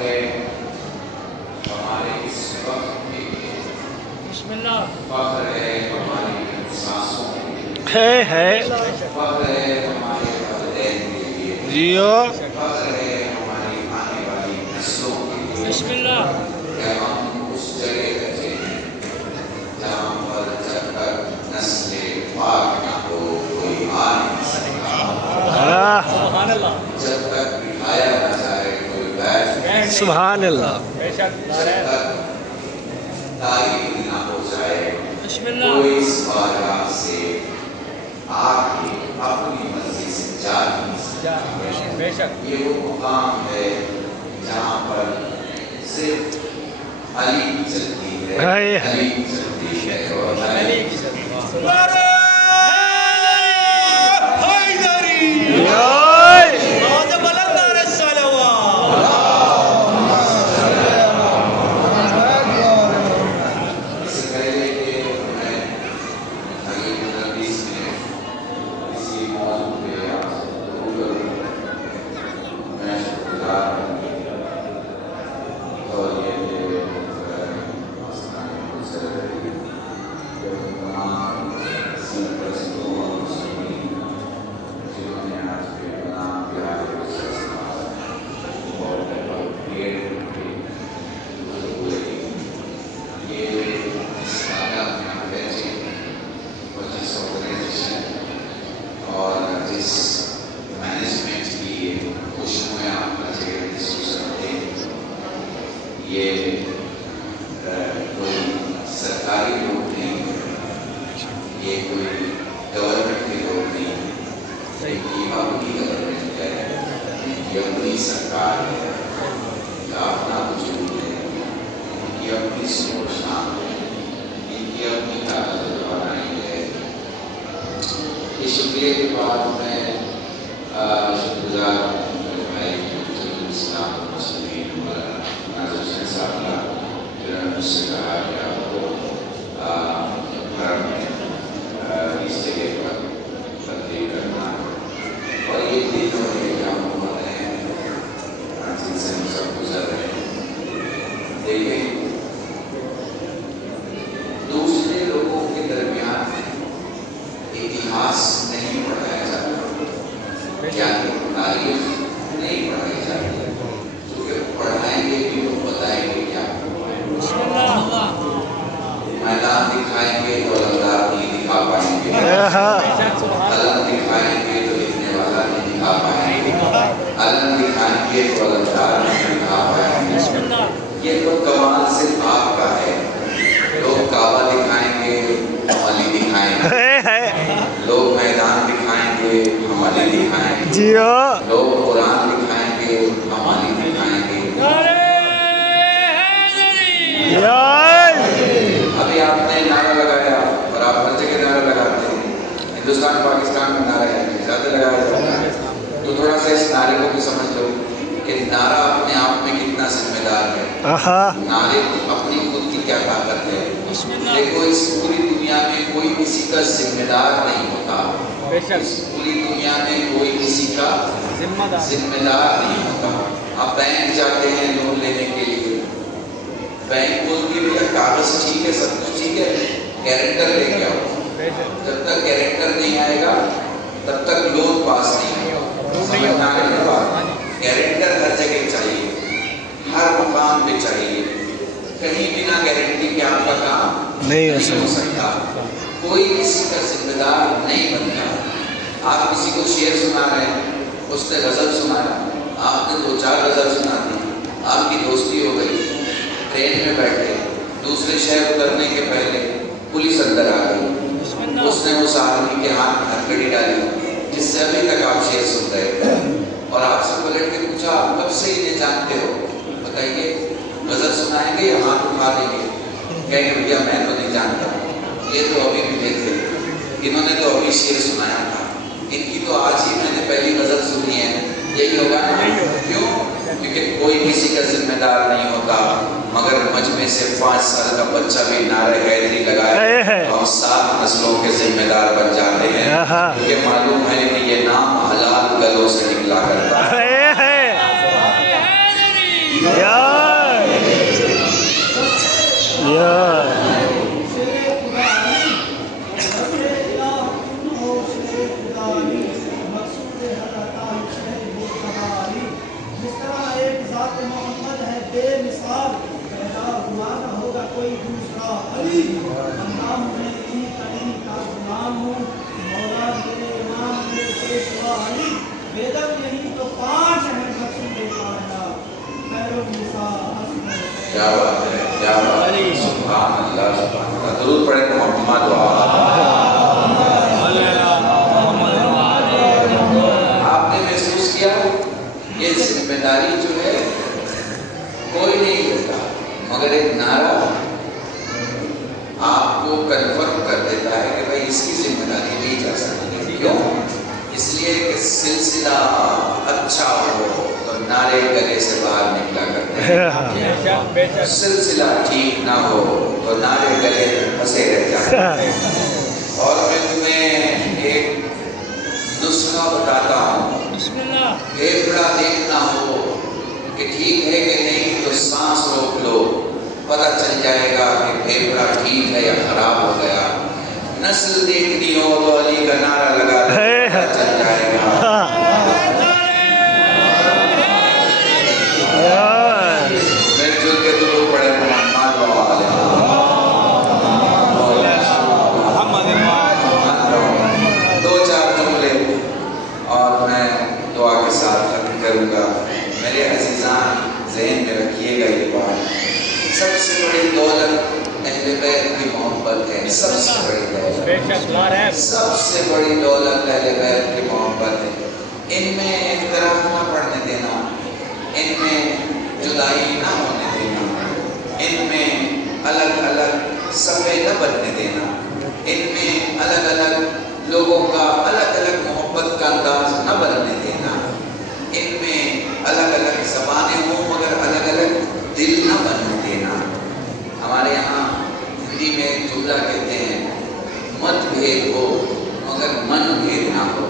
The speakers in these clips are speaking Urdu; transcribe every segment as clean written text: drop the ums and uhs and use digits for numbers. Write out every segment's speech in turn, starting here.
ہے ہمارے اس وقت کے لیے، بسم اللہ، فخر ہے ہماری سانسوں کے لیے، ہے فخر ہے ہمارے والدین کے لیے، جیو فخر ہے ہماری آنے والی نسلوں کے لیے بسم اللہ، کہ ہم اس جگہ رہتے ہیں جہاں پر جب تک نسل پاک نہ ہو کوئی آ نہیں سکتا، سبحان اللہ، جب تک بٹھایا نہ جائے کوئی بیٹھ نہیں سکتا، سبحان اللہ بے شک جب تک تاریخ نہ ہو جائے بسم اللہ، کوئی اس بارگاہ سے آ کے اپنی مرضی سے جا نہیں سکتا۔ بے شک یہ وہ مقام ہے جہاں پر صرف علی چلتی ہے، علی چلتی ہے اور علی اس سے پہلے کہ میں تقریب 20 منٹ کسی موضوع پہ آپ سے گفتگو کروں، میں شکرگزار ہوں اور یہ کہ تمام سرپرستوں اور مسلمین جنہوں نے آج کے نام پیارے اور پیڑ کے یہ اس آگاہ میں بیٹھے اور جس آرگنائزیشن اور جس مینجمنٹ کی خوشبویاں مجھے محسوس کرتے ہیں، یہ کوئی سرکاری لوگ نہیں، یہ کوئی گورنمنٹ کے لوگ نہیں، یہ اپنی گورنمنٹ ہے، یہ اپنی سرکار ہے، ان کا اپنا وجود ہے، ان کی اپنی سوچ نام ہے، ان کی اپنی طاقت بنائی ہے۔ اس شکریہ کے بعد میں شکرگزار ہوں میرے بھائی جنرل اسلام مسلمین مولانا ناظر حسین صاحب کا، جنہوں نے مجھ سے کہا کہ آپ کو حرم میں اس جگہ پر تبدیل کرنا ہے، اور یہ دنوں کے کام ہو رہے ہیں جن سے ہم سب گزر رہے ہیں۔ دیکھیں، دوسرے لوگوں کے درمیان اتہاس نہیں پڑھایا جاتا، یعنی تاریخ نہیں پڑھائی جاتی، کیونکہ پڑھائیں گے بھی تو بتائیں گے کیا، بسم اللہ، میدان دکھائیں گے تو علمدار نہیں دکھا پائیں گے، علم دکھائیں گے تو لکھنے والا نہیں دکھا پائیں گے، علم دکھائیں گے تو علمدار نہیں دکھا پائیں گے۔ بسم اللہ، یہ تو کمال صرف آپ کا ہے، لوگ کعبہ دکھائیں گے ہم علی دکھائیں گے، لوگ میدان دکھائیں گے ہم علی دکھائیں گے، جیو لوگ قرآن دکھائیں گے ہم علی دکھائیں گے۔ ابھی آپ نے نعرہ لگایا اور آپ ہر جگہ نعرہ لگاتے ہیں، ہندوستان پاکستان میں نعرہ ہے زیادہ لگایا جاتا ہے، تو تھوڑا سا اس نعرے کو بھی سمجھ لو کہ نعرہ اپنے آپ میں کتنا ذمہ دار ہے، نعرے اپنی خود کی کیا طاقت ہے۔ دیکھو، اس پوری دنیا میں کوئی کسی کا ذمہ دار نہیں ہوتا، اس پوری دنیا میں کوئی کسی کا ذمہ دار نہیں ہوتا۔ آپ بینک جاتے ہیں لون لینے کے لیے، بینک بولتی ہے کاغذ ٹھیک ہے، سب کچھ ٹھیک ہے، گارنٹر لے کے آؤ، جب تک گارنٹر نہیں آئے گا تب تک لون پاس نہیں ہوگا۔ سمجھنا ہے یہ بات، گارنٹر ہر جگہ چاہیے، ہر مقام پہ چاہیے، کہیں بنا گارنٹی کے آپ کا کام نہیں ہو سکتا، کوئی کسی کا ذمہ دار نہیں بنتا۔ آپ کسی کو شعر سنا رہے ہیں، اس نے غزل سنایا، آپ نے 2-4 غزل سنا دی، آپ کی دوستی ہو گئی، ٹرین میں بیٹھے، دوسرے شہر اترنے کے پہلے پولیس اندر آ گئی، اس نے اس آدمی کے ہاتھ میں ہتھکڑی ڈالی جس سے ابھی تک آپ شعر سن رہے تھے، اور آپ سے پلٹ کے پوچھا آپ کب سے انہیں جانتے ہو، بتائیے، غزل سنائیں گے یا ہاتھ اٹھا دیں گے؟ کہیں گے بھیا میں تو نہیں جانتا، یہ تو ابھی ملے تھے، انہوں نے تو ابھی شعر سنایا تھا، ان کی تو آج ہی میں نے پہلی غزل سنی ہے، یہی ہوگا نا؟ کیوں؟ کیونکہ کوئی کسی کا ذمہ دار نہیں ہوتا، مگر مجمع سے 5 سال کا بچہ بھی نعرہ حیدری لگائے اور 7 نسلوں کے ذمہ دار بن جاتے ہیں، کیونکہ معلوم ہے کہ یہ نام حلال گلوں سے نکلا کرتا ہے۔ کیا بات ہے، کیا بات ہے، سبحان اللہ سبحان اللہ. درود پڑھیں محمد و آپ نے محسوس کیا یہ ذمہ داری جو ہے کوئی نہیں ہوتا، مگر ایک نعرہ آپ کو کنفرم کر دیتا ہے کہ بھائی اس کی ذمہ داری لی جا سکتی ہے. کیوں؟ اس لیے کہ سلسلہ اچھا ہو تو نعرے گلے سے باہر نکلا کرتے ہیں، سلسلہ ٹھیک نہ ہو تو نعرے گلے پھنسے رہ جاتے ہیں. اور میں تمہیں ایک نسخہ بتاتا ہوں. پھیپھڑا دیکھنا ہو کہ ٹھیک ہے کہ نہیں تو سانس روک لو، پتہ چل جائے گا کہ پھیپھڑا ٹھیک ہے یا خراب ہو گیا. نسل دیکھنی ہو تو علی کا نعرہ لگا دو، پتہ چل جائے گا. مل جل کے درود پڑھیں محمد و آلہ. دو چار جملے اور میں دعا کے ساتھ ختم کروں گا. میرے عزیزان ذہن میں رکھیے گا یہ بات، سب سے بڑی دولت اہل بیت کی محبت ہے. سب سے بڑی دولت، سب سے بڑی دولت اہل بیت کی محبت ہے. ان میں اختلاف نہ پڑنے دینا، ان میں جدائی نہ ہونے دینا، ان میں الگ الگ صفحے نہ بننے دینا، ان میں الگ الگ لوگوں کا الگ الگ محبت کا انداز نہ بدلنے دینا، ان میں الگ الگ زبانیں ہوں مگر الگ الگ دل نہ بننے دینا. ہمارے یہاں ہندی میں ایک جملہ کہتے ہیں، مت بھید ہو مگر من بھید نہ ہو.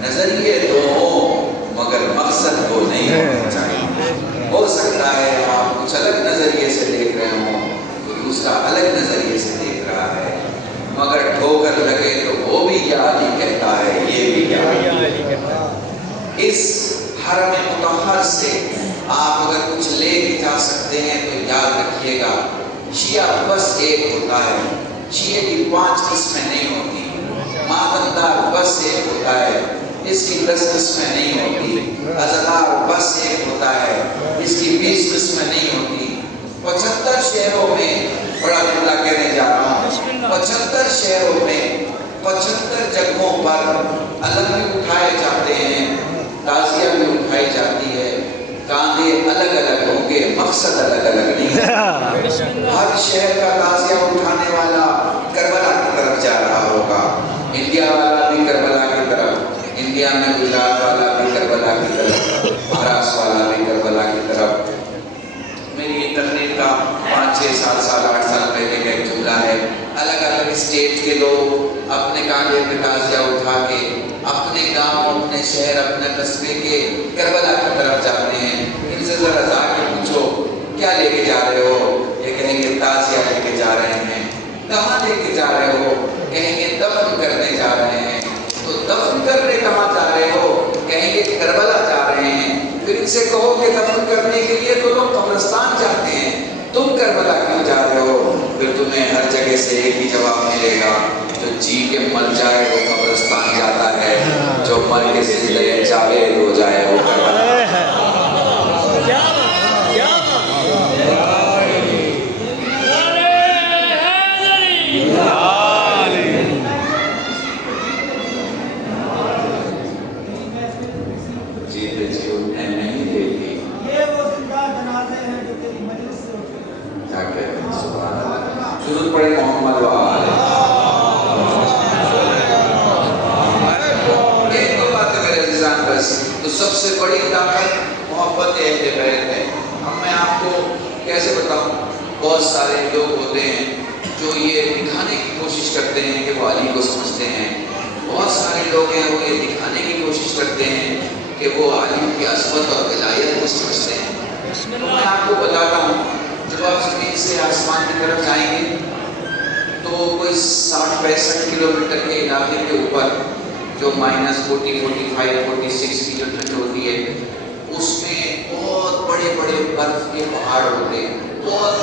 نظریے دو ہو مگر مقصد کو نہیں ہونا چاہیے. ہو سکتا ہے آپ کچھ الگ نظریے سے دیکھ رہے ہوں تو دوسرا الگ نظریے سے دیکھ رہا ہے، مگر ٹھوکر لگے تو وہ بھی یا علی کہتا ہے، یہ بھی یا علی کہتا ہے. اس حرم مطہر سے آپ اگر کچھ لے کے جا سکتے ہیں تو یاد رکھیے گا، شیعہ بس ایک ہوتا ہے، شیعہ کی 5 قسمیں نہیں ہوتی. ماتمدار بس ایک ہوتا ہے، اس کی 10 قسمیں نہیں ہوتی. عزادار بس ایک ہوتا ہے، اس کی 20 قسمیں نہیں ہوتی. 75 شہروں میں، بڑا جملہ کہنے جا رہا ہوں، 75 شہروں میں 75 جگہوں پر علم بھی اٹھائے جاتے ہیں، تعزیہ بھی اٹھائی جاتی ہے. کاندھے الگ الگ ہوں گے، مقصد الگ الگ نہیں ہے. ہر شہر کا تعزیہ اٹھانے والا کربلا کی طرف جا رہا ہوگا. انڈیا والا بھی کربلا کی طرف، انڈیا میں گجرات والا بھی کربلا کی طرف، مہاراشٹر والا بھی کربلا کی طرف. میری تقریر کا 5-6 سال 8 سال پہلے کا ایک جملہ ہے، الگ الگ اسٹیٹ کے لوگ اپنے کاندھے پہ تعزیہ اٹھا کے اپنے گاؤں، اپنے شہر، اپنے قصبے کے کربلا کی طرف جاتے ہیں. ان سے ذرا جا کے پوچھو کیا لے کے جا رہے ہو؟ یہ کہیں گے تعزیہ لے کے جا رہے ہیں. کہاں لے کے جا رہے ہو؟ کہیں گے دفن کرنے جا رہے ہیں. تو دفن کرنے کہاں جا رہے ہو؟ کہیں گے کربلا جا رہے ہیں. پھر ان سے کہو کہ دفن کرنے کے لیے تو لوگ قبرستان جاتے ہیں، تم کربلا کیوں جا رہے ہو؟ پھر تمہیں ہر جگہ سے ایک ہی جواب ملے گا، جو جی کے مر جائے وہ قبرستان جاتا ہے، جو مر کے زندہ جاوید ہو جائے وہ کربلا. درود پڑھیں محمد و آلہ. ایک دو بات ہے میرے عزیزان بس. تو سب سے بڑی طاقت محبت اہل بیت ہے. اب میں آپ کو کیسے بتاؤں، بہت سارے لوگ ہوتے ہیں جو یہ دکھانے کی کوشش کرتے ہیں کہ وہ علی کو سمجھتے ہیں. بہت سارے لوگ ہیں وہ یہ دکھانے کی کوشش کرتے ہیں کہ وہ علی کی عظمت اور ولایت کو سمجھتے ہیں. میں آپ کو بتاتا ہوں، جب آپ زمین سے آسمان کی طرف جائیں گے تو کوئی 60-65 کلومیٹر کے علاقے کے اوپر جو -40, 45, 46 کی جو ٹھنڈ ہوتی ہے، اس میں بہت بڑے بڑے برف کے پہاڑ ہوتے ہیں، بہت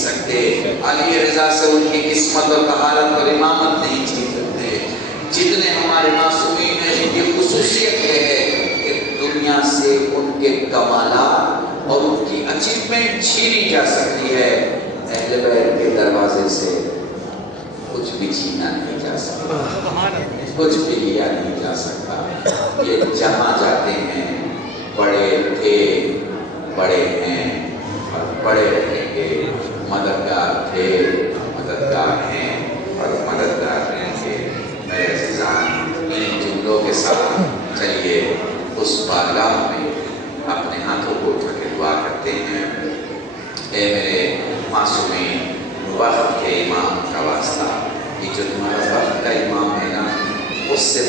سکتے، علی رضا سے ان کی قسمت اور طہارت اور امامت نہیں چھین سکتے۔ جتنے ہمارے معصومین ہیں جن کی خصوصیت یہ ہے کہ دنیا سے ان کے کمالات اور ان کی اچیومنٹ چھینی جا سکتی ہے، اہل بیت کے دروازے سے کچھ بھی چھینا نہیں جا سکتا، کچھ بھی لیا نہیں جا سکتا۔ یہ جہاں جاتے ہیں بڑے تھے، بڑے ہیں اور بڑے رہیں گے، مددگار تھے، مددگار ہیں اور مددگار رہیں گے۔ میرے عزیزان، ان جملوں کے ساتھ چلیے اس بارگاہ میں اپنے ہاتھوں کو اٹھا کے دعا کرتے ہیں۔ اے میرے معصومین، وقت کے امام کا واسطہ، یہ جو تمہارا وقت کا امام ہے نا، اس سے